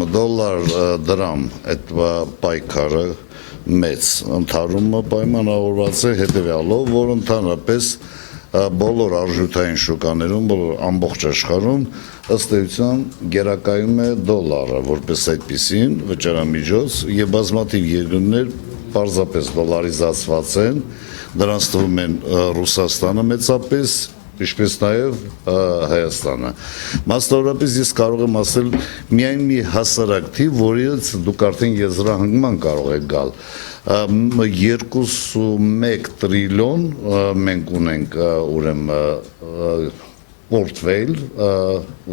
ուրեմն դոլար դրամ այդ պայքարը մեծ ընդհանրումը պայմանավորված է հետևյալով, որ ընդհանրապես բոլոր արժութային շուկաներում, բոլոր ամբողջ աշխարհում ըստ էության գերակայում է դոլարը, որպես այդպիսին վճարամիջոց եւ բազմաթիվ երկրներ պարզապես դոլարիզացված են, դրանց թվում են Ռուսաստանը մեծապես, ինչպես նաև Հայաստանը։ Մասնավորապես ես կարող եմ ասել միայն մի հասարակ թիվ, որից դուք արդեն եզրահանգման կարող եք գալ։ 2.1 տրիլիոն մենք ունենք ուրեմն պորտֆել,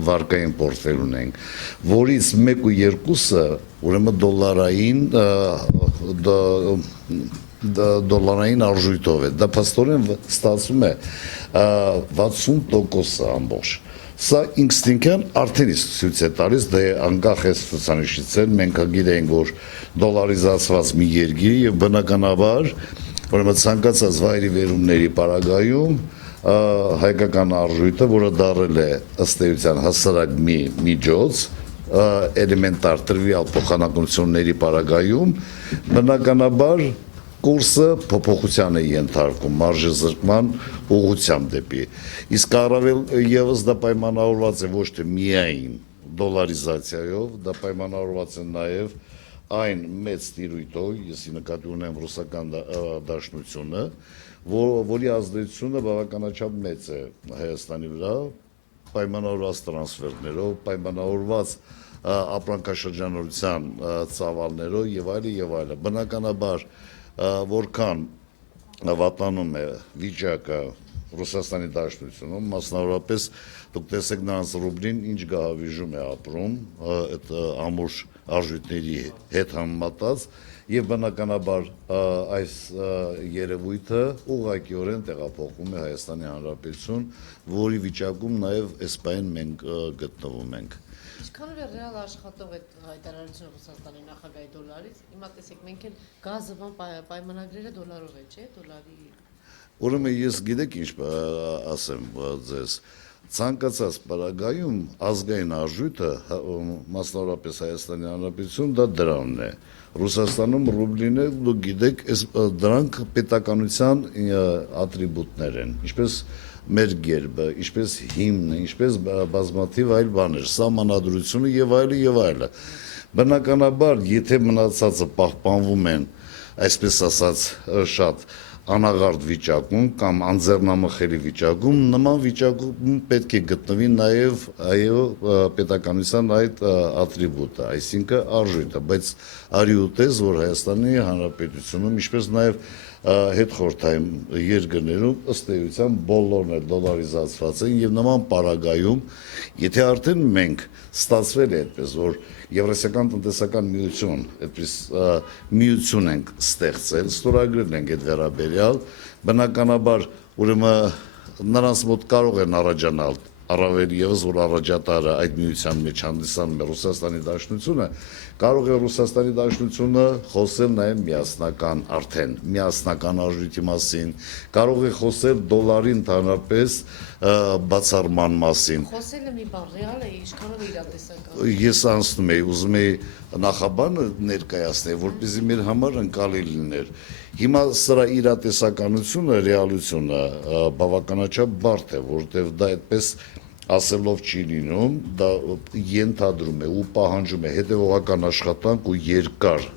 վարկային պորտֆել ունենք, որից 1.2-ը ուրեմն դոլարային արժույթով է, դա փաստորեն ստացվում է 60%-ը ամբողջ։ Սա ինստինկտիվ արդեն իսկ ցույց է տալիս, դե անկախ է ցուցանիշից, մենք գիտենք, որ դոլարիզացված մի երկիր եւ բնականաբար, ուրեմն ցանկացած վայրի վերումների պարագայում հայկական արժույթը, որը դարել է ըստ էության հասարակ մի միջոց, էլեմենտար տրվիալ փոխանակությունների պարագայում, բնականաբար կուրսը փոփոխության է ենթարկում մարժի զրկման ուղղությամբ դեպի։ Իսկ առավել եւս դա պայմանավորված է ոչ թե միայն դոլարիզացիայով, դա պայմանավորված է նաեւ այն մեծ տիրույթով, ես նկատի ունեմ ռուսական դաշնությունը, որի ազդեցությունը բավականաչափ մեծ է Հայաստանի վրա, պայմանավորված տրանսֆերներով, պայմանավորված ապրանքաշրջանառության ծավալներով եւ այլն, բնականաբար որքան վատանում է վիճակը Ռուսաստանի Դաշնությունում, մասնավորապես դուք տեսեք նրանց ռուբլին ինչ գահավիժում է ապրում այդ ամուր արժույթների հետ համեմատած եւ բնականաբար այս երևույթը ուղղակիորեն տեղափոխվում է Հայաստանի Հանրապետություն, որի վիճակում նաեւ էսպայն մենք գտնվում ենք։ Ինչքանով է ռեալ աշխատող այդ հայտարարությունը Ռուսաստանի նախագահի դոլարից, հիմա տեսեք մենք էլ գազովան պայմանագրերը դոլարով է, չէ՞, դոլարի։ Ուրեմն ես գիտեք ինչ ասեմ ձեզ, ցանկացած պարագայում ազգային արժույթը, մասնավորապես Հայաստանի Հանրապետություն, դա դրամն է։ Ռուսաստանում ռուբլին է, դուք գիտեք, դրանք պետականության ատրիբուտներ են, ինչպես մեր գերբը, ինչպես հիմնը, ինչպես բազմաթիվ այլ բաներ, սահմանադրությունը եւ այլն։ Բնականաբար, եթե մնացածը պահպանվում են, այսպես ասած, շատ անաղարտ վիճակում կամ անձեռնամխելի վիճակում, նման վիճակում պետք է գտնվի նաև պետականության այդ ատրիբուտը, այսինքն արժույթը, բայց արի ուտես, որ Հայաստանի Հանրապետությունում, ինչպես նաև հետխորհրդային երկրներում ըստ էության բոլորն էլ դոլարիզացված են եւ նման պարագայում, եթե արդեն մենք ստացվել է այդպես, որ Եվրասիական տնտեսական միություն, այդպես միություն ենք ստեղծել, ստորագրել ենք այդ վերաբերյալ, բնականաբար ուրեմն նրանց մոտ կարող են առաջանալ առավել եւս որ առաջատարը այդ միության մեջ հանդիսանում է Ռուսաստանի Դաշնությունը, կարող է Ռուսաստանի Դաշնությունը խոսել նաեւ միասնական արժույթի մասին, կարող է խոսել դոլարի ընդհանրապես բացառման մասին։ Խոսելը մի բան, ռեալ է, ինչքանով է իրատեսական։ Ես անցնում եի, ուզում եի նախաբանը ներկայացնել, որպեսզի մեր համար ընկալի լիներ։ Հիմա սրա իրատեսականությունը, ռեալությունը բավականաչափ բարդ է, որտեղ դա այդպես ասելով չի լինում, դա ենթադրում է ու պահանջում է հետևողական աշխատանք ու երկար,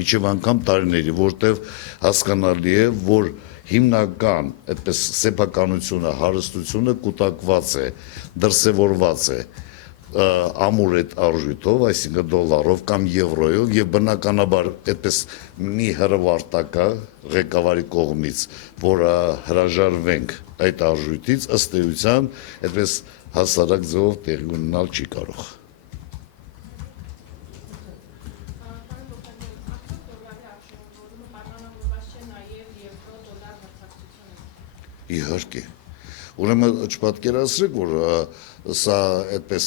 միջև անգամ տարիների, որտեղ հասկանալի է, որ հիմնական այդպես սեփականությունը, հարստությունը կուտակված է, դրսևորված է ամուր այդ արժույթով, այսինքն դոլարով կամ եվրոյով եւ բնականաբար այդպես մի հրվարտակա ղեկավարի կողմից, որ հրաժարվենք այդ արժույթից, ըստ էության այդպես հասարակ ձևով տեղի ունենալ չի կարող։ Իհարկե։ Ուրեմն չպատկերացրեք, որ սա այդպես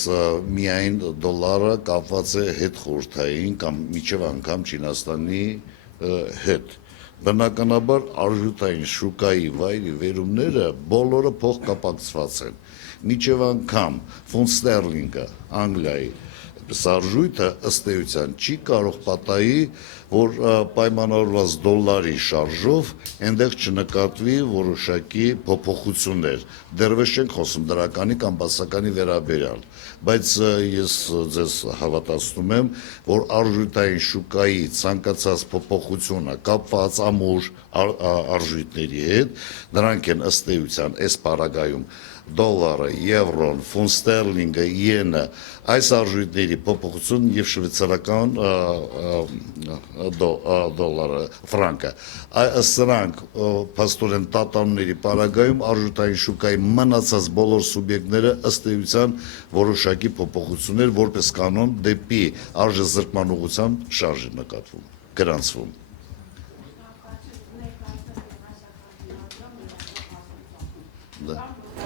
միայն դոլարը կապված է հետխորհրդային կամ միջև անգամ Չինաստանի հետ։ Բնականաբար արժութային շուկայի վայրի վերումները բոլորը փոխկապակցված են։ Միջև անգամ ֆունտ ստերլինգը Անգլիայի որպես արժույթը ըստ էության չի կարող պատահի, որ պայմանավորված դոլարի շարժով այնտեղ չնկատվի որոշակի փոփոխություններ։ Դեռևս չենք խոսում դրականի կամ բասականի վերաբերյալ, բայց ես ձեզ հավատացնում եմ, որ արժույթային շուկայի ցանկացած փոփոխությունը կապված ամուր արժույթների հետ, դրանք են ըստ էության այս պարագայում դոլարը, եվրոն, ֆունտ ստերլինգը, յենը, այս արժույթների փոփոխություն եւ շվեյցարական դոլարը, ֆրանկը, սրանք փաստորեն տատանումների պարագայում արժույթային շուկայի մնացած բոլոր սուբյեկտները ըստ էության որոշակի փոփոխություններ որպես կանոն դեպի արժեզրկման ուղղությամբ շարժ նկատվում, գրանցվում։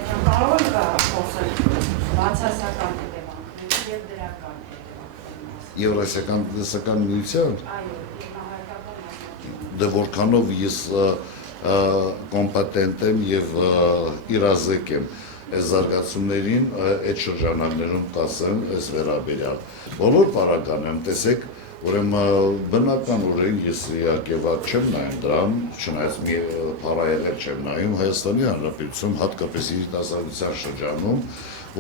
Կարող եք խոսել բացասական հետևանքների և դրական հետևանքների։ Եվրասիական տնտեսական միության Այո, և հայկական մասնակցություն։ դե որքանով ես կոմպետենտ եմ եւ իրազեկ եմ այս զարգացումներին այդ շրջանակներում կասեմ այս վերաբերյալ բոլոր պարագաներում տեսեք ուրեմն բնականորեն ես իհարկե վատ չեմ նայում դրան, չնայած մի փառահեղեղ չեմ նայում Հայաստանի Հանրապետությունում հատկապես երիտասարդության շրջանում,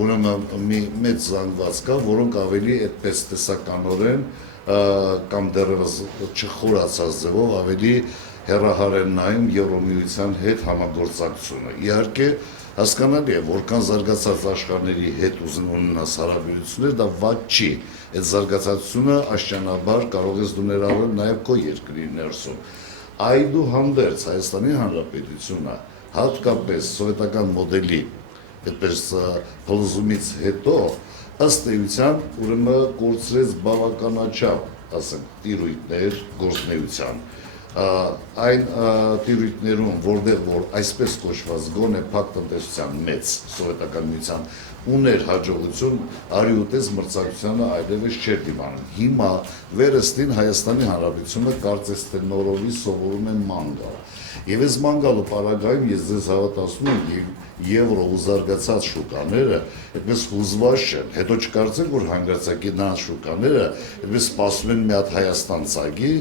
ուրեմն մի մեծ զանգված կա, որոնք ավելի այդպես տեսականորեն կամ դեռևս չխորացած ձևով ավելի հեռահար են նայում Եվրոմիության հետ համագործակցությունը։ Իհարկե հասկանալի է, որքան զարգացած աշխարհների հետ ուզում ունենաս հարաբերություններ, դա վատ չի։ Այդ զարգացածությունը աշճանաբար կարող ես դու ներառել նաև քո երկրի ներսում։ Այդուհանդերձ Հայաստանի Հանրապետությունը հատկապես սովետական մոդելի այդպես փլուզումից հետո ըստ էության ուրեմն կորցրեց բավականաչափ, ասենք, տիրույթներ գործնեության։ Այն տիրույթներում, որտեղ որ այսպես կոչված գոնե փակ տնտեսության մեծ սովետական միության ուներ հաջողություն, արի ուտես մրցակցությանը այլևս չէր դիմանում։ Հիմա վերստին Հայաստանի Հանրապետությունը կարծես թե նորովի սովորում է ման գալ։ Եվ այս ման գալու պարագայում ես ձեզ հավատացնում եմ եվրո ու զարգացած շուկաները այդպես հուզված չեն։ Հետո չկարծեք, որ հանգարցակի նրանց շուկաները այդպես սպասում են մի հատ Հայաստան ծագի,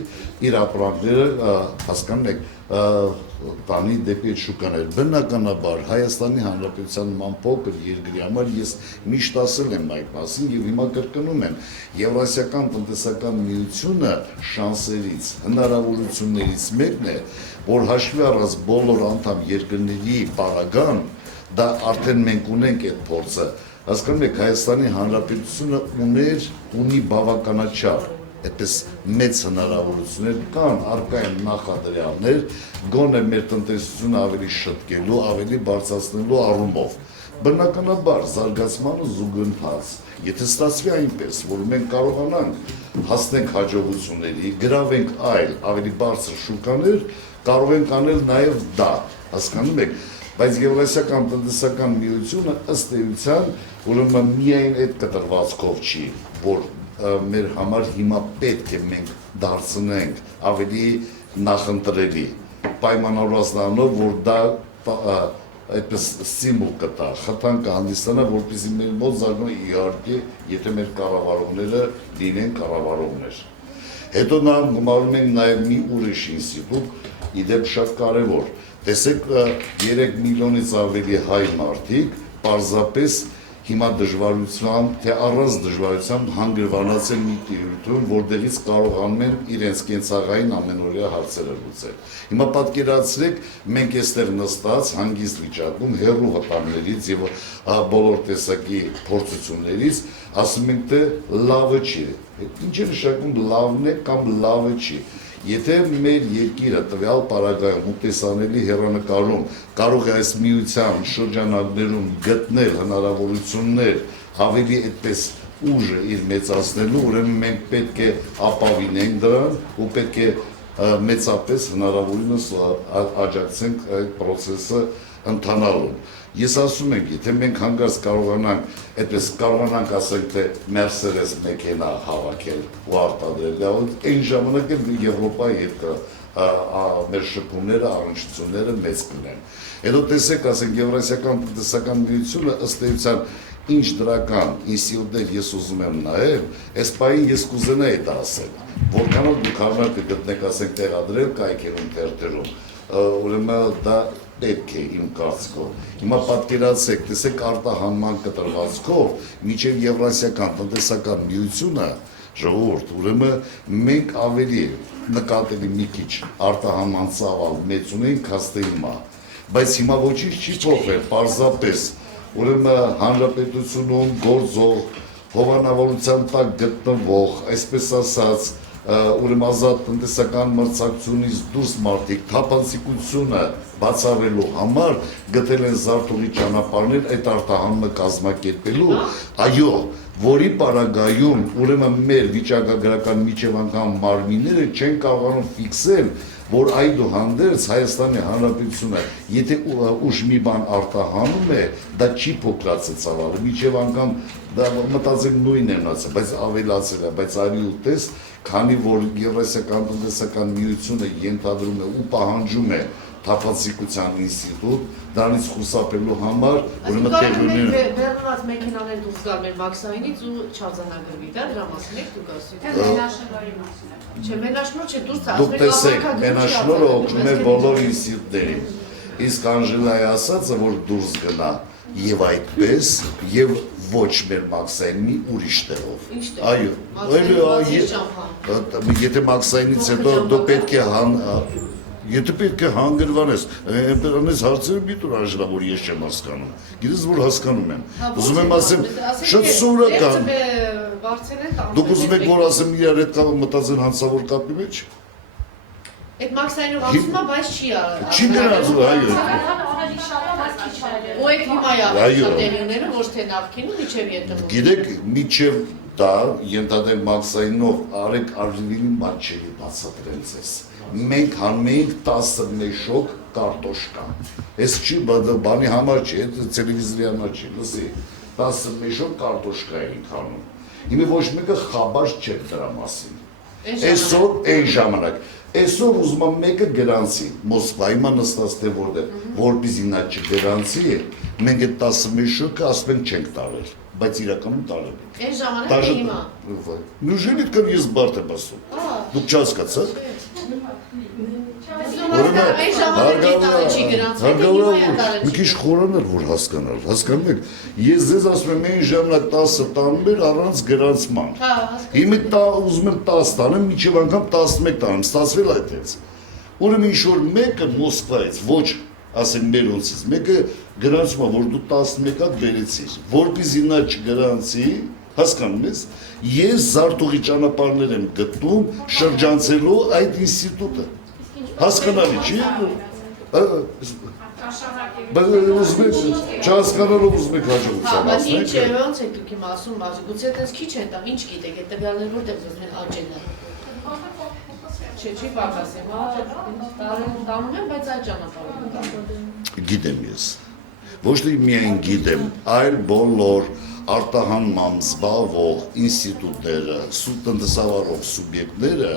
իր ապրանքները հասկանում եք տանի դեպի այդ շուկաներ։ Բնականաբար Հայաստանի Հանրապետության նման փոքր երկրի համար ես միշտ ասել եմ այդ մասին եւ հիմա կրկնում եմ, Եվրասիական տնտեսական միությունը շանսերից, հնարավորություններից մեկն է, որ հաշվի առած բոլոր անդամ երկրների պարագան, դա արդեն մենք ունենք այդ փորձը։ Հասկանում եք, Հայաստանի Հանրապետությունը ունի բավականաչափ այդպես մեծ հնարավորություններ կան, առկա են նախադրյալներ, գոնե մեր տնտեսությունը ավելի շտկելու, ավելի բարձրացնելու առումով։ Բնականաբար զարգացմանը զուգընթաց։ Եթե ստացվի այնպես, որ մենք կարողանանք հասնենք հաջողությունների, գրավենք այլ ավելի բարձր շուկաներ, կարող ենք անել նաև դա, հասկանում եք, բայց Եվրասիական տնտեսական միությունը ըստ էության ուրեմն միայն այդ կտրվածքով չի, որ մեր համար հիմա պետք է մենք դարձնենք ավելի նախընտրելի, պայմանավորված նրանով, որ դա այդպես ստիմուլ կտա, խթան կհանդիսանա, որպեսզի մեր մոտ զարգանա իհարկե, եթե մեր կառավարողները լինեն կառավարողներ։ Հետո նրանք գումարում են նաև մի ուրիշ ինստիտուտ, իդեպ շատ կարևոր։ Տեսեք 3 միլիոնից ավելի հայ մարդիկ պարզապես հիմա դժվարությամբ, թե առանց դժվարությամբ հանգրվանած են մի տիրույթում, որտեղից կարողանում են իրենց կենցաղային ամենօրյա հարցերը լուծել։ Հիմա պատկերացրեք, մենք այստեղ նստած հանգիստ վիճակում հեռու հտամներից եւ բոլոր տեսակի փորձություններից ասում ենք թե լավը չի։ Ինչ է նշանակում լավն է կամ լավը չի։ Եթե մեր երկիրը տվյալ պարագայում ու տեսանելի հեռանկարում կարող է այս միության շրջանակներում գտնել հնարավորություններ ավելի այդպես ուժը իր մեծացնելու, ուրեմն մենք պետք է ապավինենք դրան ու պետք է մեծապես հնարավորինս աջակցենք այդ process-ը ընթանալուն։ Ես ասում եմ, եթե մենք հանգարց կարողանանք, այդպես կարողանանք ասենք, թե Mercedes մեքենա հավաքել ու արտադրել, այն ժամանակ էլ Եվրոպայի հետ մեր շփումները, առնչությունները մեծ կլինեն։ Հետո տեսեք, ասենք, Եվրասիական տնտեսական միությունը ըստ էության ինչ դրական ինստիտուտներ ես ուզում եմ նայել, այս պահին ես կուզենայի դա ասել, որքանով դուք հարմար կգտնեք, ասենք, տեղադրել կայքերում, թերթերում, ուրեմն դա պետք է իմ կարծիքով։ Հիմա պատկերացրեք, տեսեք արտահանման կտրվածքով մինչև Եվրասիական տնտեսական միությունը ժողովուրդ, ուրեմն մենք ավելի նկատելի մի քիչ արտահանման ծավալ մեծ ունենք, քան հիմա, բայց հիմա ոչինչ չի փոխվել, պարզապես ուրեմն հանրապետությունում գործող հովանավորության տակ գտնվող, այսպես ասած, ուրեմն ազատ տնտեսական մրցակցությունից դուրս մարդիկ թափանցիկությունը բացառելու համար գտել են զարթողի ճանապարհներ այդ արտահանումը կազմակերպելու, այո, որի պարագայում ուրեմն մեր վիճակագրական միջև անգամ մարմինները չեն կարողանում ֆիքսել, որ այդուհանդերձ Հայաստանի Հանրապետությունը, եթե ուժ մի բան արտահանում է, դա չի փոքրացել ծավալը, միջև անգամ դա մտածել նույնն է մնացել, բայց ավելացել է, բայց արի ու տես, քանի որ Եվրասիական տնտեսական միությունը ենթադրում է ու պահանջում է թափանցիկության ինստիտուտ, դրանից խուսափելու համար, ուրեմն տեղյունները բեռնված մեքենաներ դուրս գալ մեր մաքսայինից ու չարձանագրվի, դա դրա մասին եք դուք ասում։ Մենաշնորհի մասին է։ Չէ, մենաշնոր չէ, դուրս դուք տեսեք, մենաշնորհը օգնում է բոլոր ինստիտուտներին, իսկ Անժելայի ասածը, որ դուրս գնա եւ այդպես, եւ ոչ մեր մաքսայինի ուրիշ տեղով։ Այո, եթե մաքսայինից հետո դու պետք է Եթե պետք է հանգրվանես, այնպես հարցերը մի տուր Անժելա, որ ես չեմ հասկանում։ Գիտես, որ հասկանում եմ։ Ուզում եմ ասեմ, շատ սովորական։ Դուք ուզում եք, որ ասեմ իրար հետ մտածեն հանցավոր կապի մեջ։ Այդ մաքսայինով ասում է, բայց չի արել։ Չի գնաց, այո։ Ու այդ հիմա է տեղիները, ոչ թե նախկինում, միջև ետնում։ Գիտեք, միջև դա ենթադրել մաքսայինով արեք արժևինի մատչելի բացատրեն ձեզ։ Մենք հանում էինք 10 մեշոկ կարտոշկա։ Այս չի բանի համար չի, տելևիզորի համար չի, լսի, 10 մեշոկ կարտոշկա էինք հանում։ Հիմա ոչ մեկը խաբար չէր դրա մասին։ Այսօր այն ժամանակ, այսօր ուզում եմ մեկը գրանցի, Մոսկվայի նստած թե որտեղ, որպեսզի նա չգրանցի, մենք այդ 10 մեշոկը ասում ենք չենք տարել, բայց իրականում տարել ենք։ Այն ժամանակ է հիմա։ Նույնիսկ այդքան ես բարդ եմ ասում։ Դուք չհասկացաք։ Մի քիչ խորանալ, որ հասկանալ, հասկանում եք, ես ձեզ ասում եմ, այն ժամանակ 10 տանում էր առանց գրանցման, հիմա ուզում եմ 10 տանեմ, մինչև անգամ 11 տանեմ, ստացվել այդպես, ուրեմն ինչ-որ մեկը Մոսկվայից, ոչ ասեմ մերոնցից, մեկը գրանցում է, որ դու 11 հատ բերեցիր, որպեսզի նա չգրանցի, հասկանում ես, ես զարտուղի ճանապարհներ եմ գտնում շրջանցելու այդ ինստիտուտը, հասկանալի չի, չհասկանալով ուզում եք հաջողության բայց ինչ է, ոնց եք դուք իմ ասում, գուցե այդպես քիչ են տամ, ինչ գիտեք, այդ տվյալները որտեղ ուզում են աճեն։ Չի պակաս եմ, տանում եմ, բայց այդ ճանապարհով տանում։ Գիտեմ ես, ոչ թե միայն գիտեմ, այլ բոլոր արտահանմամբ զբաղվող ինստիտուտները, տնտեսավարող սուբյեկտները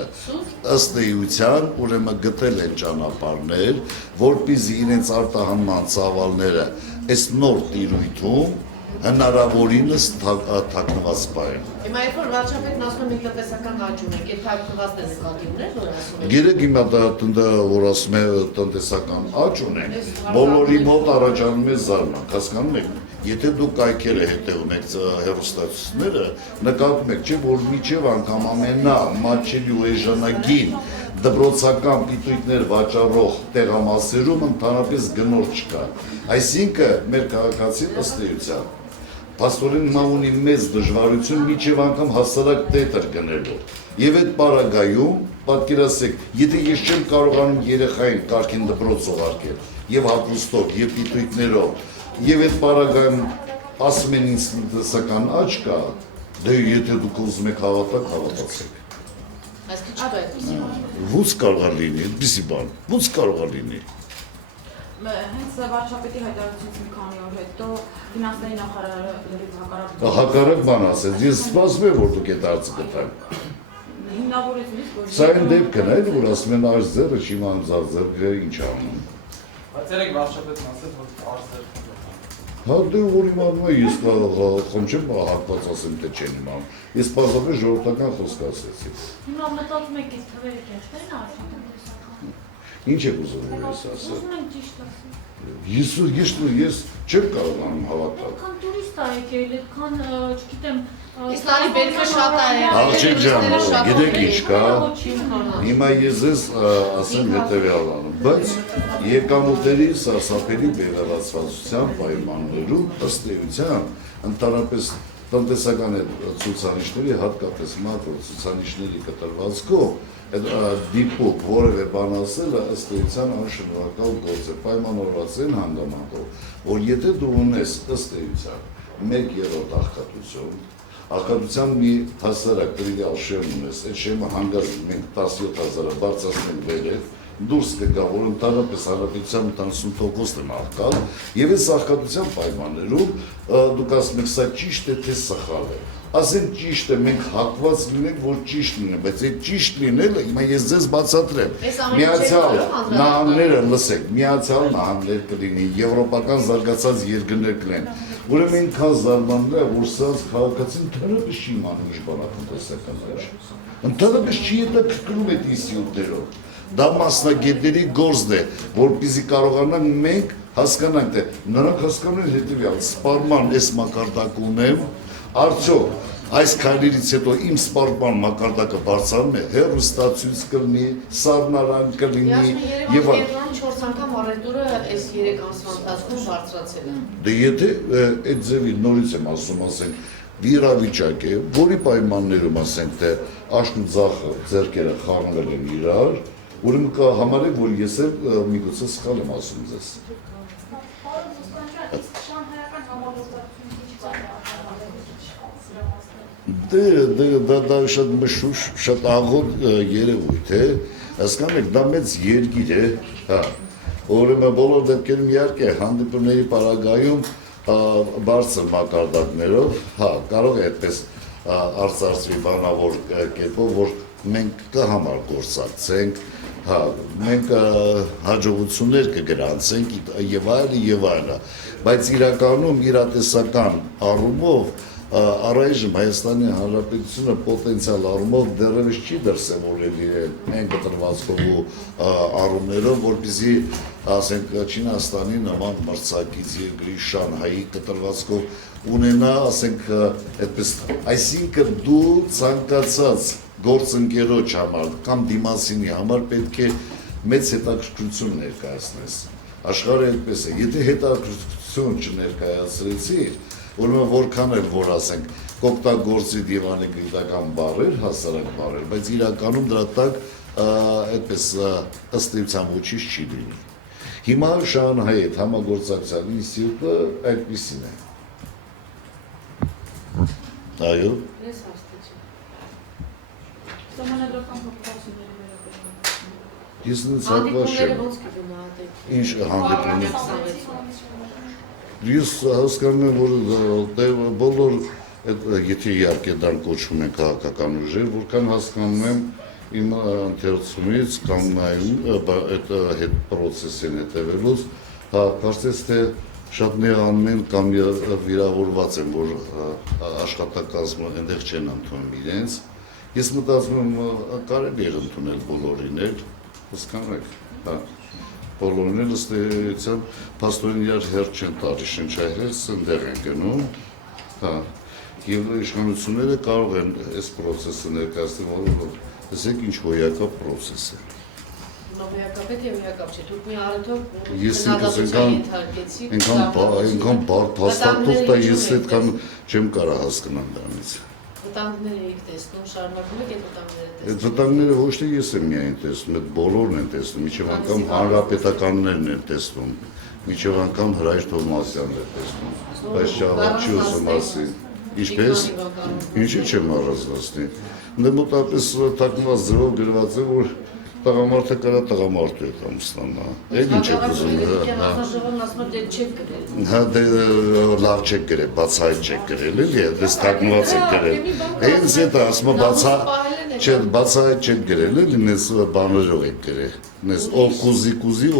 ըստ էության ուրեմն գտել են ճանապարհներ, որպեսզի իրենց արտահանման ծավալները այս նոր տիրույթում հնարավորինս թաքնված պահեն։ Հիմա երբ որ վարչապետն ասում է տնտեսական աճ ունենք, այդ թաքնվածն է նկատիվներ, որ ասում եք։ Գիտեք հիմա որ ասում է տնտեսական աճ ունենք, բոլորի մոտ առաջանում է զարմանք, հասկանում եք։ Եթե դուք կայքերը հետևում եք հեռուստացույցները, նկատում եք, չէ, որ միջև անգամ ամենամատչելի ու էժանագին դպրոցական պիտույտներ վաճառող տեղամասերում ընդհանրապես գնոր չկա։ Այսինքն մեր քաղաքացին ըստ էության փաստորեն հիմա ունի մեծ դժվարություն միջև անգամ հասարակ տետր գնելու։ Եվ այդ պարագայում, պատկերացրեք, եթե ես չեմ կարողանում երեխային կարգին դպրոց ուղարկել, եւ հագուստով, եւ պիտույտներով, եւ այդ պարագայում ասում են ինձ տնտեսական աճ կա, դե եթե դուք ուզում եք հավատալ, հավատացեք։ Այսինքն չկա այդպես։ Ո՞նց կարող է լինի, այդպիսի բան, ո՞նց կարող է լինի։ Հենց վարչապետի հայտարարությունից մի քանի օր հետո ֆինանսների նախարարը լրիվ հակառակ բան ասեց, ես սպասում եմ, որ դուք այդ հարցը գտաք։ Սա այն դեպքն է, որ ասում են արզերը, չիմանամ զարզերը ինչ անում։ Բայց երեք վարչապետն ասեց, որ արզերը Հա դե որ իմանում է ես խոմ չեմ հակված ասեմ թե չեն իմանում։ Ես բազովի ժողովրդական խոսք ասեցի։ Հիմա մտածում եք այս թվերը կերտվեն աշխատանքական։ Ինչ եք ուզում որ ես ասեմ։ Ուզում ենք ճիշտ ասել։ Ես չեմ կարողանում հավատալ։ Այդքան տուրիստ ա եկել, այդքան, չգիտեմ, Իսկ տարի բերքը շատ ա եղել։ Աղջիկ ջան, գիտեք ինչ կա։ Հիմա Հիմա ես ասեմ հետևյալը, բայց եկամուտների սարսափելի բևեռացվածության պայմաններում ըստ էության ընդհանրապես տնտեսական ցուցանիշների, հատկապես մակրո ցուցանիշների կտրվածքով դիպուկ որևէ բան ասելը ըստ էության անշնորհակալ գործ է, պայմանավորված են հանգամանքով, որ եթե դու ունես ըստ էության 1/3 աղքատություն, աղքատության մի հասարակ տրիվիալ շեմ ունես, այդ շեմը հանգած մենք 17,000-ը բարձրացնենք վերև, դուրս կգա, որ ընդհանրապես հանրապետության 70%-ն են աղքատ, եւ այս աղքատության պայմաններում դուք ասում եք սա ճիշտ է թե սխալ է։ Ասեն ճիշտ է, մենք հակված լինենք, որ ճիշտ լինի, բայց այդ ճիշտ լինելը հիմա ես ձեզ բացատրեմ։ Միացյալ Նահանգները, լսեք, Միացյալ Նահանգներ կլինի, եվրոպական զարգացած երկրներ կլինեն։ Ուրեմն այնքան զարմանալի է, որ սրանց քաղաքացին ընդհանրապես չի իմանում ինչ բանականության է։ Ընդհանրապես չի հետաքրքրում այդ ինստիտուտներով։ Դա մասնագետների գործն է, որպեսզի կարողանանք մենք հասկանանք, թե նրանք հասկանում են հետևյալ, սպառման այս մակարդակը ունեմ, արդյոք այս քայլերից հետո իմ սպառման մակարդակը բարձրանում է, հեռուստացույց կլինի, սառնարան կլինի եւ այլն 4 անգամ առևտուրը այս 3 ամսվա ընթացքում բարձրացել է։ Դե եթե այդ ձևի նորից եմ ասում, ասենք վիրավիճակ է, որի պայմաններում ասենք թե աշն ձախը ձեռքերը խառնվել են իրար, ուրեմն կհամարեք, որ ես էլ միգուցե սխալ եմ ասում ձեզ։ Դա շատ մշուշ, շատ աղոտ երևույթ է, հասկանում եք, դա մեծ երկիր է, հա, ուրեմն բոլոր դեպքերում իհարկե հանդիպումների պարագայում բարձր մակարդակներով, հա, կարող է այդպես արծարծվի բանավոր կերպով, որ մենք կհամար գործակցենք, հա, մենք հաջողություններ կգրանցենք եւ այլն, բայց իրականում իրատեսական առումով առայժմ Հայաստանի Հանրապետությունը պոտենցիալ առումով դեռևս չի դրսևորել իրեն այն կտրվածքով ու առումներով, որպեսզի ասենք Չինաստանի նման մրցակից երկրի Շանհայի կտրվածքով ունենա, ասենք այդպես, այսինքն դու ցանկացած գործընկերոջ համար կամ դիմասինի համար պետք է մեծ հետաքրքրություն ներկայացնես։ Աշխարհը այդպես է, եթե հետաքրքրություն չներկայացրեցիր, ուրեմն որքան էլ որ ասենք կօգտագործի դիվանի գիտական բառեր, հասարակ բառեր, բայց իրականում դրա տակ այդպես ըստ էության ոչինչ չի լինի։ Հիմա Շանհայի հետ համագործակցության ինստիտուտը այդպիսին է։ Այո։ Ես հաստատ չեմ։ Սահմանադրական փոփոխությունների վերաբերյալ։ Ես նույնիսկ Հանդիպումները ոնց կգնահատեք։ ինչ հանդիպումներ։ Ես հասկանում եմ, որ բոլոր, եթե իհարկե դրան կոչվում են քաղաքական ուժեր, որքան հասկանում եմ իմ ընթերցումից կամ նայում այդ հետ պրոցեսին հետևելուց, կարծես թե շատ նեղանում են կամ վիրավորված են, որ աշխատակազմը այնտեղ չեն ընդունում իրենց։ Ես մտածում եմ կարելի էր ընդունել բոլորին էլ, հասկանում եք, հա։ Բոլորն ըստ էության փաստորեն իրար հերթ չեն տալի, շնչահեղեղ սնդեղ են գնում, հա, եւ իշխանությունները կարող են այս process-ը ներկայացնել, որ տեսեք ինչ հոյակապ process է։ Հոյակապ է թե հոյակապ չէ, դուք մի առիթով Ես այնքան բարդ հաստատող տա, ես այդքան չեմ կարող հասկանալ դրանից։ Վտանգներ եք տեսնում, շարունակում եք այդ վտանգները տեսնել։ Այդ վտանգները ոչ թե ես եմ միայն տեսնում, այդ բոլորն են տեսնում, միջև անգամ հանրապետականներն են տեսնում, միջև անգամ Հրայր Թովմասյանն է տեսնում, բայց չի ուզում ասի։ Ինչպես, ինչի չեմ առանձնացնի։ Դե մոտապես թաքնված ձևով գրված է, որ տղամարդը կարա տղամարդու հետ ամուսնանա։ Այդ ինչ եք ուզում։ Հանձնաժողովն ասում է դե չեք գրել։ Հա դե լավ չեք գրել, բացահայտ չեք գրել, էլի, դες թաքնված եք գրել։ Հենց այդ ասում է Չէ, բացահայտ չեք գրել, էլի նես բաներով եք գրել։ Նես ով կուզի,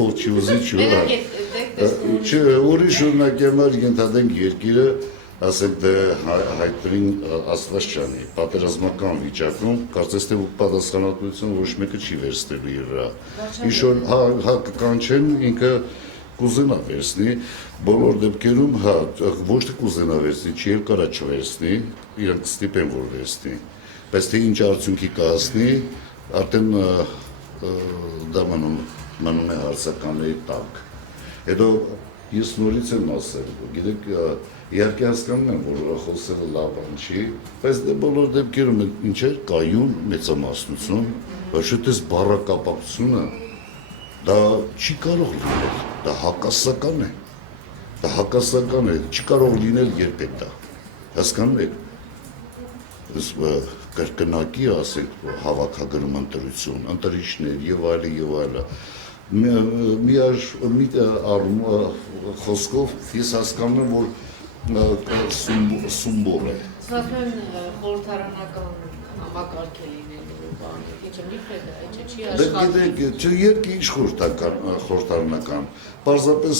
ով չի ուզի, չի ուզի։ Չէ, ուրիշ օրինակ եմար ենթադրենք երկիրը, ասենք դե հայտնին Աստված չանի, պատերազմական վիճակում, կարծես թե պատասխանատվություն ոչ մեկը չի վերցնելու իր վրա։ Ինչ որ հա կկանչեն ինքը կուզենա վերցնի, բոլոր դեպքերում հա ոչ թե կուզենա վերցնի, չի էլ կարա չվերցնի, իրանք ստիպեն որ վերցնի, բայց թե ինչ արդյունքի կհասնի, արդեն դա մնում է հարցականների տակ։ Հետո ես նորից եմ ասել, գիտեք, իհարկե հասկանում եմ, որ խոսելը լավ բան չի, բայց դե բոլոր դեպքերում ինչ է կայուն մեծամասնություն, ոչ թե բառակապակցությունը դա չի կարող լինել, դա հակասական է, չի կարող լինել երբեք դա, հասկանում եք, կրկնակի ասենք հավաքագրում ընտրություն, ընտրիչներ եւ այլը, մի խոսքով ես հասկանում եմ, որ սումբոր է։ Սակայն խորհրդարանական համակարգ է լինելու բանը, ինչը միֆ է, չի աշխատի։ Դե երկի ինչ խորհրդարանական, պարզապես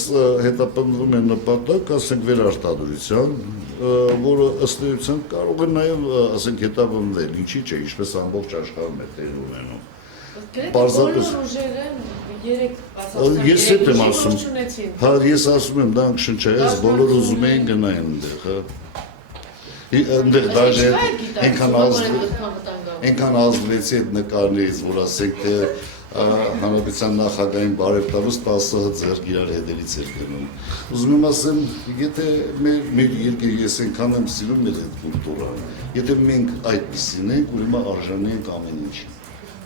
հետապնդվում է նպատակ, ասենք վերարտադրության, որը ըստ էության կարող է նաև, ասենք հետապնդվել, ինչի՞ չէ, ինչպես ամբողջ աշխարհում է տեղ ունենում։ Բոլոր ուժերը Ես հետ եմ ասում, հա ես ասում եմ, դա շնչայես, բոլոր ուզում էին գնային ընդեղ, հա։ Ընդեղ դաժե այնքան ազդվեցի այդ նկարներից, որ ասենք թե հանրապետության նախագահային բարև տալուց 10 ձեռք իրար հետևից էր գնում։ Ուզում եմ ասեմ, եթե մեր երկրի ես այնքան եմ սիրում մեր այդ կուլտուրան, եթե մենք այդպիսին ենք, ուրեմն արժանի ենք ամեն ինչի։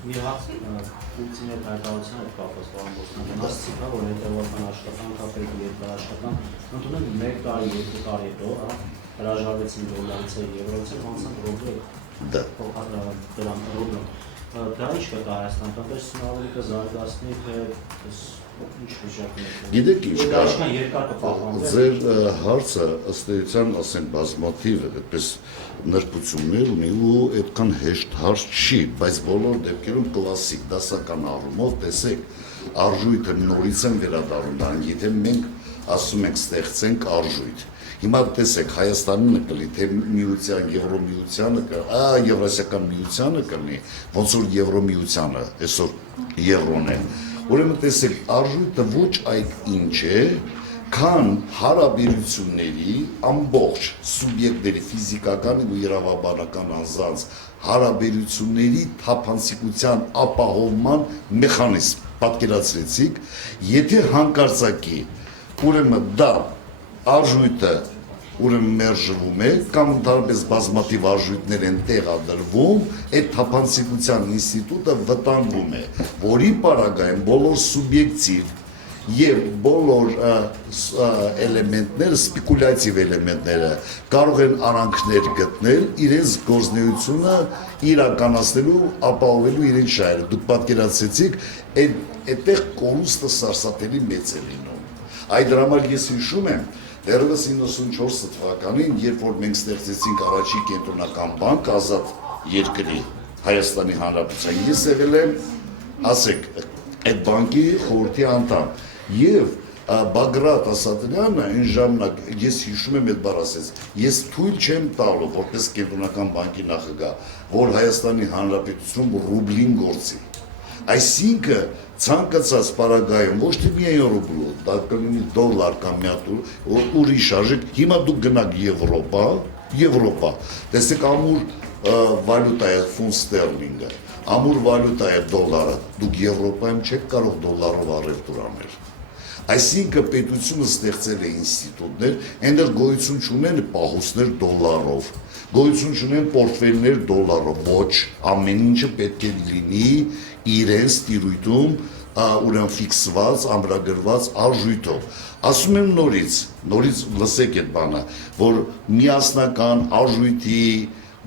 Մի հատ Պուտինի հետ հայտարարության հետ կապված բանոսն ասացիք, որ հետևական աշխատանք, ապերկի երկարաշխատան, ընդունենք 1 տարի, 2 տարի հետո, հրաժարվեցին դոլարից եւ եվրոից, ոնցան ռուբլը։ Դա։ Դրամ ռուբլը։ Դա ինչ կա Հայաստան, տնտեսությունը ավելի կզարգացնի, թե ինչ վիճակն է։ Գիտեք ինչ կա։ Աշխարհ երկար կպահպանվի։ Ձեր հարցը ըստ էության, ասենք, բազմաթիվ է, այդպես նրբություններ ունի ու այդքան հեշտ հարց չի, բայց բոլոր դեպքերում կլասիկ դասական առումով տեսեք, արժույթը նորից են վերադառնում դրան, եթե մենք ասում ենք ստեղծենք արժույթ։ Հիմա տեսեք, Հայաստանը կլի, թե միության, Եվրոմիությանը, Եվրասիական միությանը կլի, ոնց որ Եվրոմիությանը, այսօր Եվրոն է։ Ուրեմն տեսեք, արժույթը ոչ այդ ինչ է, քան հարաբերությունների ամբողջ սուբյեկտների ֆիզիկական ու իրավաբանական անձանց հարաբերությունների թափանցիկության ապահովման մեխանիզմ պատկերացրեցիք, եթե հանկարծակի ուրեմն դա արժույթը ուրեմն մերժվում է կամ ընդհանրապես բազմաթիվ արժույթներ են տեղադրվում, այդ թափանցիկության ինստիտուտը վտանգվում է, որի պարագայում բոլոր սուբյեկտիվ եւ բոլոր էլեմենտները, սպեկուլյատիվ էլեմենտները կարող են արանքներ գտնել իրենց գործունեությունը իրականացնելու, ապահովելու իրենց շահերը։ Դուք պատկերացրեցիք, այդտեղ կորուստը սարսափելի մեծ է լինում։ Այդ համար ես հիշում եմ, դեռևս 94 թվականին, երբ որ մենք ստեղծեցինք առաջի կենտրոնական բանկ ազատ երկրի Հայաստանի Հանրապետության, ես եղել եմ, ասեք, այդ բանկի խորհրդի անդամ եւ Բագրատ Ասատրյանը այն ժամանակ ես հիշում եմ այդ բառը ասեց, ես թույլ չեմ տալու որպես կենտրոնական բանկի նախագահ, որ Հայաստանի Հանրապետությունում ռուբլին գործի։ Այսինքն ցանկացած պարագայում ոչ թե միայն ռուբլու, դա կլինի դոլար կամ մի հատ ուրիշ արժեք, հիմա դուք գնաք Եվրոպա, տեսեք ամուր վալյուտա է ֆունտ ստերլինգը, ամուր վալյուտա է դոլարը, դուք Եվրոպայում չեք կարող դոլարով առևտուր անել։ Այսինքն պետությունը ստեղծել է ինստիտուտներ, այնտեղ գոյություն չունեն պահուստներ դոլարով, գոյություն չունեն պորտֆելներ դոլարով, ոչ, ամեն ինչը պետք է լինի իրենց տիրույթում ուրեմն ֆիքսված, ամրագրված արժույթով։ Ասում եմ նորից լսեք այդ բանը, որ միասնական արժույթի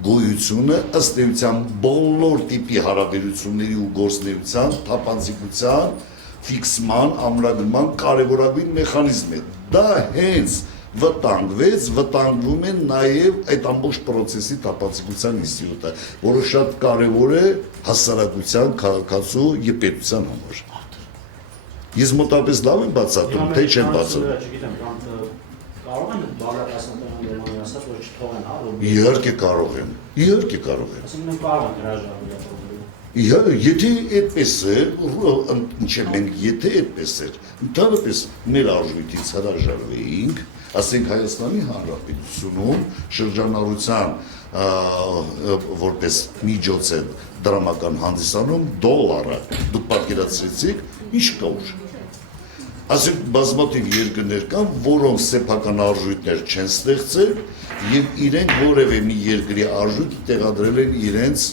գոյությունը ըստ էության բոլոր տիպի հարաբերությունների ու գործունեության, թափանցիկության, ֆիքսման, ամրագրման կարևորագույն մեխանիզմ է։ Դա հենց վտանգվում են նաև այդ ամբողջ process-ի տապացիկության ինստիտուտը, որը շատ կարևոր է հասարակության, քաղաքացու եւ պետության համար։ Ես մոտապես լավ եմ բացատրում, թե չեմ բացատրում։ Չգիտեմ, կարող են բաղադրասական Գերմանիա ասած, որ չթողեն, հա, որ Իհարկե կարող են։ ասում են կարող են հրաժարվել։ Եթե այդպես է, ինչ է մենք, եթե այդպես էր, ընդհանրապես մեր արժույթից հրաժարվեինք, ասենք Հայաստանի Հանրապետությունում շրջանառության որպես միջոց է դրամական հանդիսանում դոլարը, դուք պատկերացրեցիք, ինչ կա ուժ։ Ասենք բազմաթիվ երկրներ կան, որոնք սեփական արժույթներ չեն ստեղծել եւ իրենք որևէ մի երկրի արժույթ տեղադրել են իրենց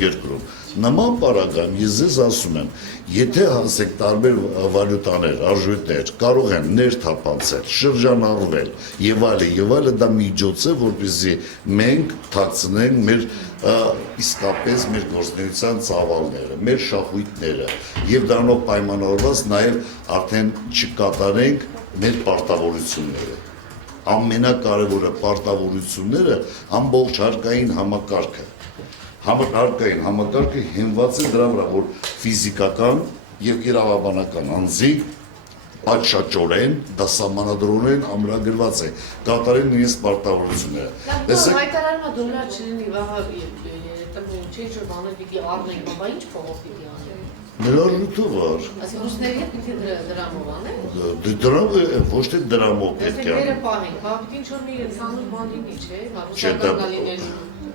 երկրում։ Նման պարագայում ես ձեզ ասում եմ, եթե ասենք տարբեր վալյուտաներ, արժույթներ կարող են ներթափանցել, շրջանառվել եւ այլը, դա միջոց է, որպեսզի մենք թաքցնենք մեր իսկապես մեր գործունեության ծավալները, մեր շահույթները եւ դրանով պայմանավորված նաեւ արդեն չկատարենք մեր պարտավորությունները։ Ամենակարևորը պարտավորությունները ամբողջ հարկային համակարգը։ Հարկային համակարգը հիմնված է դրա վրա, որ ֆիզիկական եւ իրավաբանական անձիկ պատշաճորեն, դասամանադրորեն ամրագրված է, կատարեն իրենց պարտավորությունները։ Տեսեք, հայտարարումը դոլար չլինի, վաղը տնում չէ, որ բաներ պիտի առնենք, բա ինչ փողով պիտի անենք։ Նրա արժույթով էր։ Այսինքն ռուսների հետ պիտի դրամով անենք։ Դրամ ոչ թե դրամով պետք է Դերը անենք։ պահենք, բա պիտի ինչ-որ մի ցանուր բան լինի, չէ՞, Չէ, դա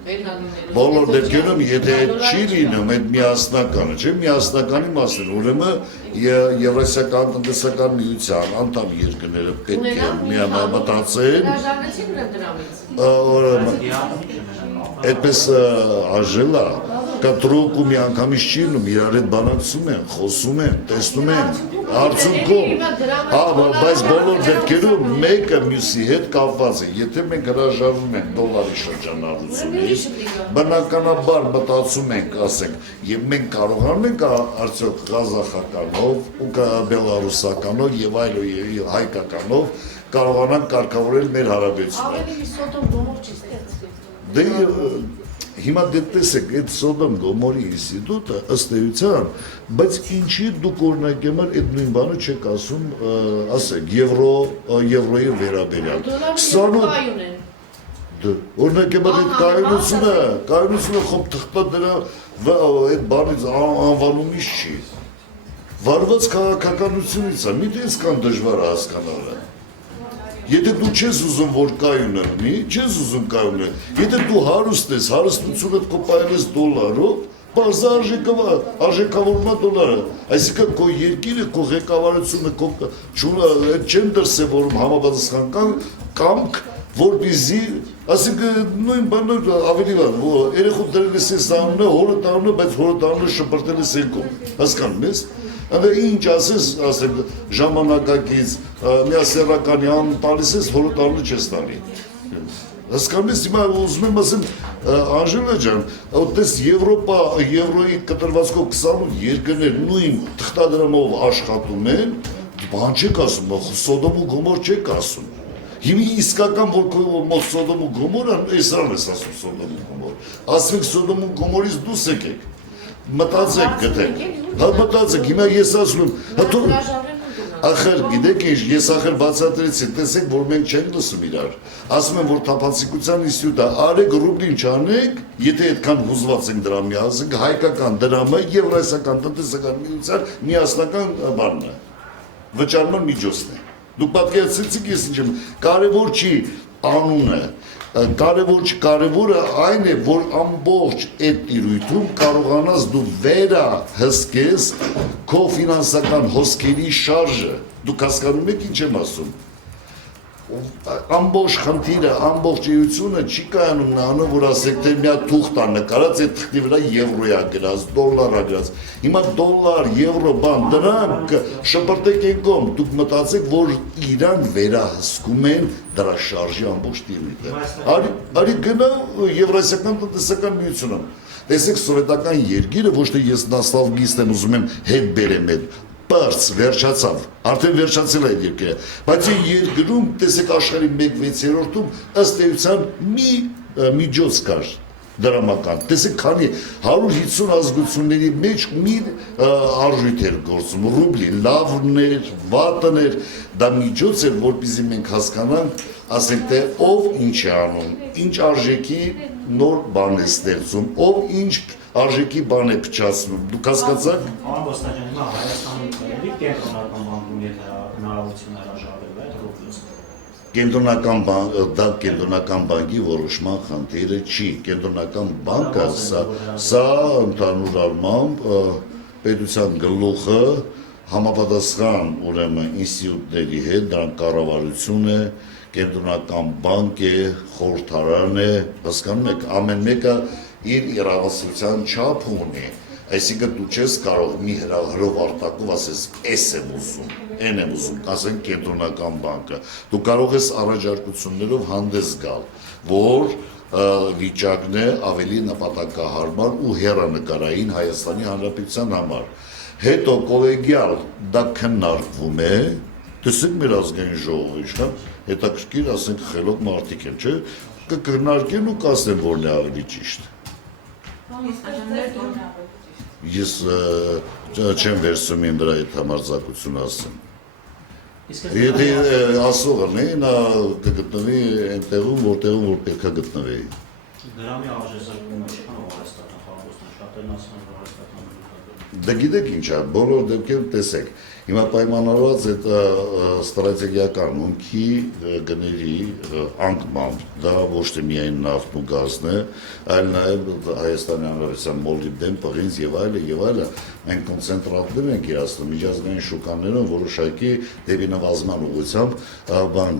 վերնալիներ։ բոլոր դեպքերում, եթե չի լինում այդ միասնականը, չէ, միասնականի մասն, ուրեմն Եվրասիական տնտեսական միության անդամ երկրները պետք է միամտածեն, Հրաժարվեցին դրանից։ այդպես արժելա, կտրուկ ու միանգամից չի լինում, իրար հետ բանակցում են, խոսում են, տեսնում են, արդյունքում, բայց բոլոր դեպքերում մեկը մյուսի հետ կապված է, եթե մենք հրաժարվում ենք դոլարի շրջանառությունից, բնականաբար մտածում ենք, ասենք, եւ մենք կարողանում ենք արդյոք ղազախականով ու բելարուսականով եւ այլ հայկականով կարողանանք կարգավորել մեր հարաբերությունները։ Ավելի մի սոտոմ գոմով չի ստեղծվել։ Դե հիմա տեսեք, այդ Սոդոմ Գոմորի ինստիտուտը ըստ էության, բայց ինչի դուք օրինակ համար այդ նույն բանը չեք ասում, ասեք, եվրոյի վերաբերյալ։ 28 օրինակ համար այդ կայունությունը խոբ թղթա դրա այդ բանից անվանումից չի։ Վարված քաղաքականությունից է, մի դες կան դժվար հասկանալը։ Եթե դու չես ուզում, որ կայունը լինի, չես ուզում կայունը, եթե դու հարուստ ես, հարստությունդ կոպայել ես դոլարով, բարձ արժեքավորում է դոլարը, այսինքն քո երկիրը, քո ղեկավարությունը, չեն դրսևորում համապատասխանական կամք, որպեսզի, ասինքն նույն բանը ավելի բան, երեխու դրել ես այս անունը, հորը տանունը, բայց հորը տանունը շպրտել ես երկում, հասկանում ես։ Ինչ ասես, ասեմ, ժամանակակից միասեռականի անուն տալիս ես, հորը տանունը չես տալի։ Հասկանում ես, հիմա ուզում եմ ասեմ, Անժելա ջան, այդպես Եվրոյի կտրվածքով 28 երկրներ նույն թղթադրամով աշխատում են, բան չեք ասում, Սոդոմ ու Գոմոր չեք ասում։ Հիմա իսկական որ մոտ Սոդոմ ու Գոմորը, այսրան ես ասում Սոդոմ ու Գոմոր։ Ասվեք Սոդոմ ու Գոմորից դուրս եկեք։ Մտածեք գտեք։ Հա մտածեք, հիմա ես ասում եմ, ախր գիտեք ինչ, ես ախր բացատրեցի, տեսեք, որ մենք չենք լսում իրար։ Ասում եմ, որ Թափանցիկության ինստիտուտը արեք ռուբլին չանեք, եթե այդքան հուզված ենք դրա միասին, հայկական դրամը Եվրասիական տնտեսական միության միասնական բանն է, վճարման միջոցն է։ Դուք պատկերացրեցիք ես ինչ եմ, կարևոր չի անունը, կարևորը այն է, որ ամբողջ այդ տիրույթում կարողանաս դու վերահսկես քո ֆինանսական հոսքերի շարժը, դուք հասկանում եք ինչ եմ ասում, ամբողջ խնդիրը, ամբողջ իրությունը չի կայանում նրանով, որ ասեք, թե մի հատ թուղթ է նկարած, այդ թղթի վրա եվրոյա գրած, դոլար է գրած, հիմա դոլար, եվրո, բան, դրանք շպրտեք են կողմ, դուք մտածեք, որ իրան վերահսկում են դրա շարժի ամբողջ տիրույթը։ Արի գնա Եվրասիական տնտեսական միությունում, տեսեք սովետական երկիրը, ոչ թե ես նոստալգիստ եմ ուզում եմ հետ բերեմ այդ Պարզ վերջացավ, արդեն վերջացել է երկրը, բայց երկրում տեսեք աշխարհի 1/6-ում ըստ էության մի միջոց կար դրամական, տեսեք քանի 150 ազգությունների մեջ մի արժույթ էր գործում, ռուբլի, լավն էր, վատն էր, դա միջոց էր, որպեսզի մենք հասկանանք, ասենք թե ով ինչ է անում, ինչ արժեքի նոր բան է ստեղծում, ով ինչ արժեքի բան է փչացնում, դուք հասկացաք։ Պարոն Բոստանյան, հիմա Հայաստանում կլինի կենտրոնական բանկում եթե հնարավորություն հրաժարվել է ռուբլուց։ Դա կենտրոնական բանկի որոշման խնդիրը չի, կենտրոնական բանկը սա ընդհանուր առմամբ պետության գլուխը համապատասխան ուրեմն ինստիտուտների հետ դրանք կառավարություն է, կենտրոնական բանկ է, խորհրդարան է, հասկանում եք, ամեն մեկը իր իրավասության չափ ունի, այսինքն դու չես կարող մի հրահրով արտակով ասես էս եմ ուզում, են եմ ուզում, ասենք կենտրոնական բանկը, դու կարող ես առաջարկություններով հանդես գալ, որ վիճակն է ավելի նպատակահարմար ու հեռանկարային Հայաստանի Հանրապետության համար, հետո կոլեգիալ դա քննարկվում է, տեսեք մեր ազգային ժողովը ինչքան հետաքրքիր ասենք խելոք մարդիկ են, չէ, կքննարկեն ու կասեն որն է ավելի ճիշտ։ Ես չեմ վերցում իմ վրա այդ համարձակությունը ասեմ։ Եթե ասողը նա կգտնվի այնտեղում, որտեղում որ պետք է գտնվի։ Դրամի արժեզրկումը ինչքան արհեստական խաղաղություն, շատերն ասում են արհեստական։ Դա գիտեք ինչ է, բոլոր դեպքերում տեսեք, հիմա պայմանավորված այդ ստրատեգիական հումքի գների անկմամբ, դա ոչ թե միայն նավթն ու գազն է, այլ նաև Հայաստանի Հանրապետության մոլիբդեն, պղինձ եւ այլը, մենք կոնցենտրատներ ենք իրացնում միջազգային շուկաներում որոշակի դեպի նվազման ուղղությամբ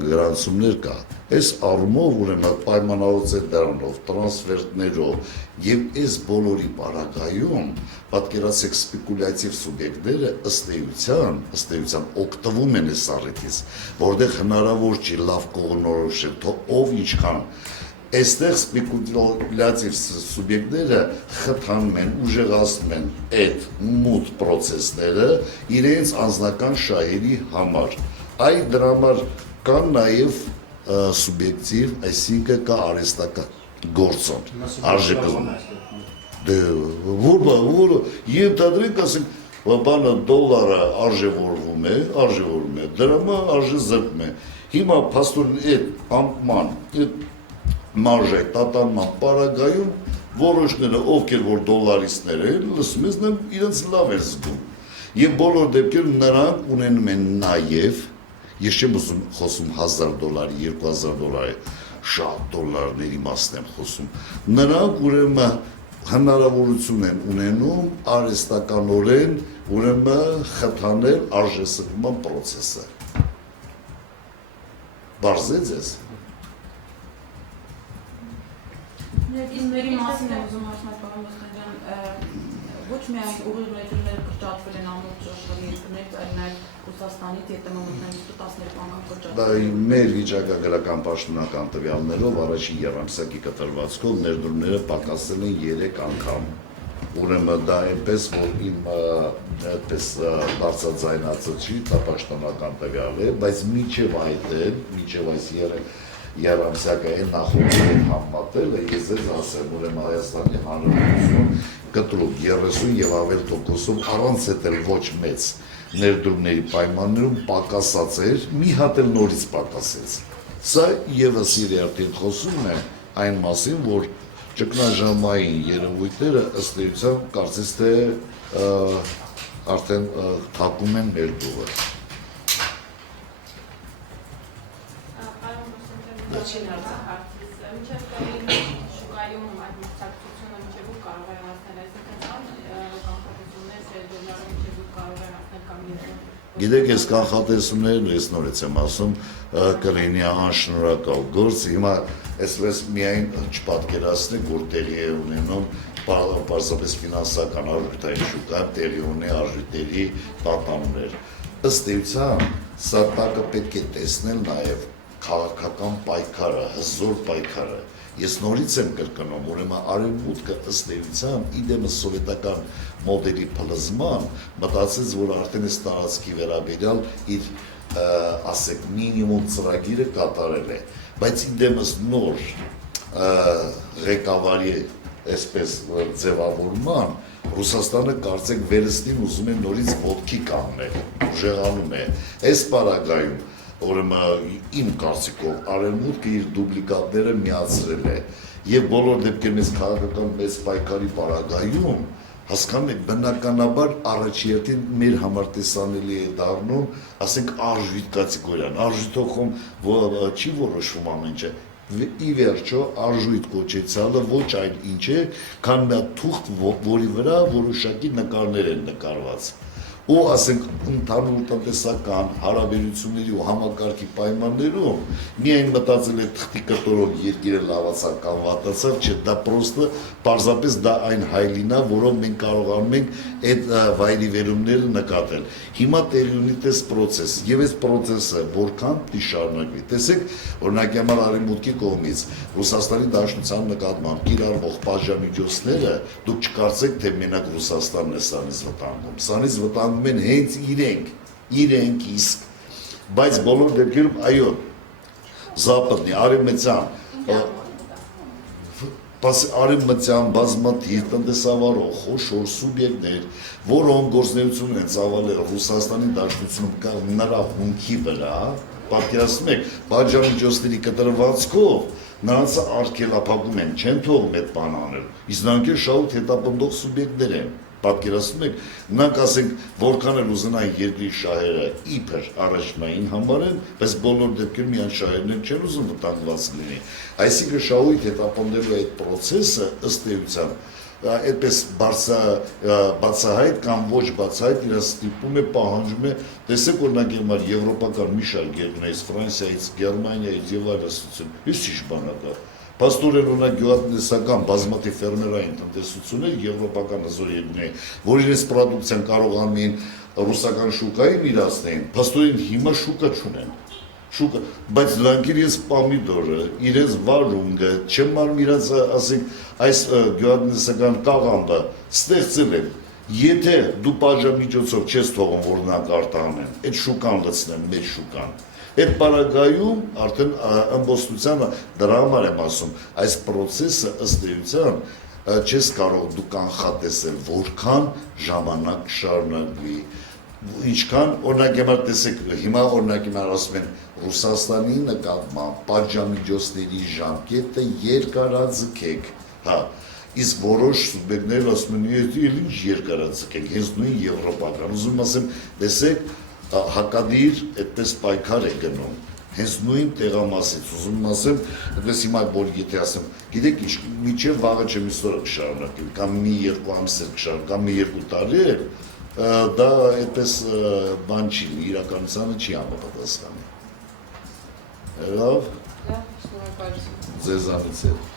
գրանցումներ կա։ Այս առումով ուրեմն պայմանավորված դրանով, տրանսֆերտներով եւ այս բոլորի պարագայում պատկերացեք սպեկուլյատիվ սուբյեկտները ըստ էության օգտվում են այս առիթից, որտեղ հնարավոր չի լավ կողմնորոշել, թե ով ինչքան այստեղ սպեկուլյատիվ սուբյեկտները խթանում են, ուժեղացնում են այդ մութ պրոցեսները իրենց անձնական շահերի համար։ Այ դրա համար կան նաև սուբյեկտիվ, այսինքն կա արհեստական գործոն, արժեքազմ։ Որը ենթադրենք ասենք, բանը դոլարը արժևորվում է, դրամը արժեզրկվում է։ Հիմա փաստորեն այդ անկման, այդ մարժայ տատանման պարագայում որոշները, ովքեր որ դոլարիստներ են, լսում ես իրենց լավ են զգում։ Եվ բոլոր դեպքերում նրանք ունենում են նաև, ես չեմ ուզում խոսում $1000, $2000, շատ դոլարների մասն եմ խոսում, նրանք ուրեմն հնարավորություն են ունենում արհեստականորեն ուրեմն խթանել արժեզրկման պրոցեսը։ Բարձեց ես։ Ինների մասին եմ ուզում հարցնել պարոն Բոստանյան, ոչ միայն ուղիղ ներդրումները կրճատվել են ամբողջ աշխարհի երկրներից, այլ նաև Ռուսաստանից ԵՏՄ մտնելուց 12 անգամ կրճատվել։ Դա մեր վիճակագրական պաշտոնական տվյալներով առաջին եռամսյակի կտրվածքով ներդրումները պակասել են 3 անգամ։ Ուրեմն դա այնպես, որ իմ այդպես բարձրաձայնածը չի, դա պաշտոնական տվյալ է, բայց մինչև այս եռամսյակը այն նախորդին համատել է, ես ես ասեմ, ուրեմն Հայաստանի Հանրապետություն կտրուկ 30 եւ ավել տոկոսով առանց հետել ոչ մեծ ներդրումների պայմաններում պակասած էր, մի հատ էլ նորից պակասեց։ Սա եւս իր արդեն խոսում է այն մասին, որ ճգնաժամային երևույթները ըստ էության կարծես թե արդեն թակում են մեր դուռը։ Վերջին հարցը։ Մինչև տարի շուկայում այդ մրցակցությունը մինչև ու կարող է հասնել, այսինքն կանխատեսումներ դոլարը մինչև ու կարող է հասնել կամ երկու։ Գիտեք, ես կանխատեսումներն ես նորից եմ ասում, կլինի անշնորհակալ գործ, հիմա այսպես միայն չպատկերացնեք, որ տեղի է ունենում պարզապես ֆինանսական արժույթային շուկան, տեղի ունի արժույթների տատանումներ։ Ըստ էության, սա տակը պետք է տեսնել նաև քաղաքական պայքարը, հզոր պայքարը, Ես նորից եմ կրկնում, ուրեմն արևմուտքը ըստ էության իդեմս սովետական մոդելի փլզման մտածեց, որ արդեն այս տարածքի վերաբերյալ իր ասեք մինիմում ծրագիրը կատարել է, բայց իդեմս նոր ղեկավարի այսպես ձևավորման Ռուսաստանը կարծեք վերստին ուզում է նորից ոտքի կանգնել, ուժեղանում է։ Այս պարագայում, ուրեմն իմ կարծիքով արևմուտքը իր դուպլիկատները միացրել է եւ բոլոր դեպքերում այս քաղաքական մեծ պայքարի պարագայում հասկանում եք բնականաբար առաջին մեր համար տեսանելի է դառնում, ասենք արժույթ կատեգորիան, արժույթով չի որոշվում ամեն ինչ ի վերջո արժույթ կոչեցյալը ոչ այն ինչ է, քան մի թուղթ, որի վրա որոշակի նկարներ են նկարված։ Ու ասենք ընդհանուր տնտեսական հարաբերությունների ու համակարգի պայմաններում միայն մտածել է թղթի կտորով երկիրը լավացավ կամ վատացավ, չէ, դա պրոստը պարզապես դա այն հայլինա, որով մենք կարողանում ենք այդ վայրի վերումները նկատել։ Հիմա տեղի ունի այս պրոցես, եւ այս պրոցեսը որքան պիտի շարունակվի։ Տեսեք, օրինակ համար արևմուտքի կողմից Ռուսաստանի Դաշնության նկատմամբ կիրառվող պատժամիջոցները դուք չկարծեք, թե մենակ Ռուսաստանն է սրանից վտանգում։ Սրանից վտանգում են հենց իրենք իսկ, բայց բոլոր դեպքերում այո, Զապադնի, արևմտյան բազմաթիվ տնտեսավարող խոշոր սուբյեկտներ, որոնք գործունեություն են ծավալել Ռուսաստանի Դաշնությունում նրա հումքի վրա, պատկերացնում եք, պատժամիջոցների կտրվածքով նրանց արգելափակում են, չեն թողում այդ բան անել, իսկ նրանք էլ շահույթ հետապնդող սուբյեկտներ են, պատկերացնում եք, նրանք ասենք, որքան էլ ուզենային երկրի շահերը իբր առաջնային համարեն, բայց բոլոր դեպքերում միայն շահերն չեն ուզում վտանգված լինի, այսինքն շահույթ հետապնդելու այդ process-ը ըստ էության այդպես բացահայտ կամ ոչ բացահայտ իրաց ստիպում է, պահանջում է, տեսեք օրինակ համար եվրոպական մի շարք երկրներից, Ֆրանսիայից, Գերմանիայից եւ այլն, իսկ ի՞նչ բան է դա։ Պաստորեն ունակ գյուղատնտեսական բազմաթիվ ֆերմերային տնտեսություններ եվրոպական հզոր երկրներ, որ իրենց պրոդուկցիան կարողանում են ռուսական շուկային իրացնեն, պաստորեն հիմա շուկա չունեն։ Բայց նրանք իրենց պամիդորը, իրենց վարունգը, չեմ իրենց ասենք այս գյուղատնտեսական կաղամբը ստեղծել են։ Եթե դու պատժամիջոցով չես թողում, որ նրանք արտահանեն, այդ շուկան լցնեն, մեր շուկան։ Այդ պարագայում արդեն ըմբոստությանը դրա համար եմ ասում, այս պրոցեսը ըստ էության չես կարող դու կանխատեսել, որքան ժամանակ շարունակվի, ինչքան օրինակ համար տեսեք, հիմա օրինակ համար ասում են Ռուսաստանի նկատմամբ պատժամիջոցների ժամկետը երկարաձգեք, հա, իսկ որոշ սուբյեկտներ ասում են, ինչ երկարաձգեք, հենց նույն եվրոպական, ուզում ասեմ, տեսեք, հակադիր այդպես պայքար է գնում, հենց նույն տեղամասից, ուզում ասեմ, այդպես հիմա որ եթե ասեմ, գիտեք ինչ, միջև վաղը չեմ իսօրը կշարունակել, կամ մի երկու ամսեր կշարունակել, կամ մի երկու տարի է, դա այդպես բան չի, իրականությանը չի համապատասխանի։ Լավ, ձեզանից է։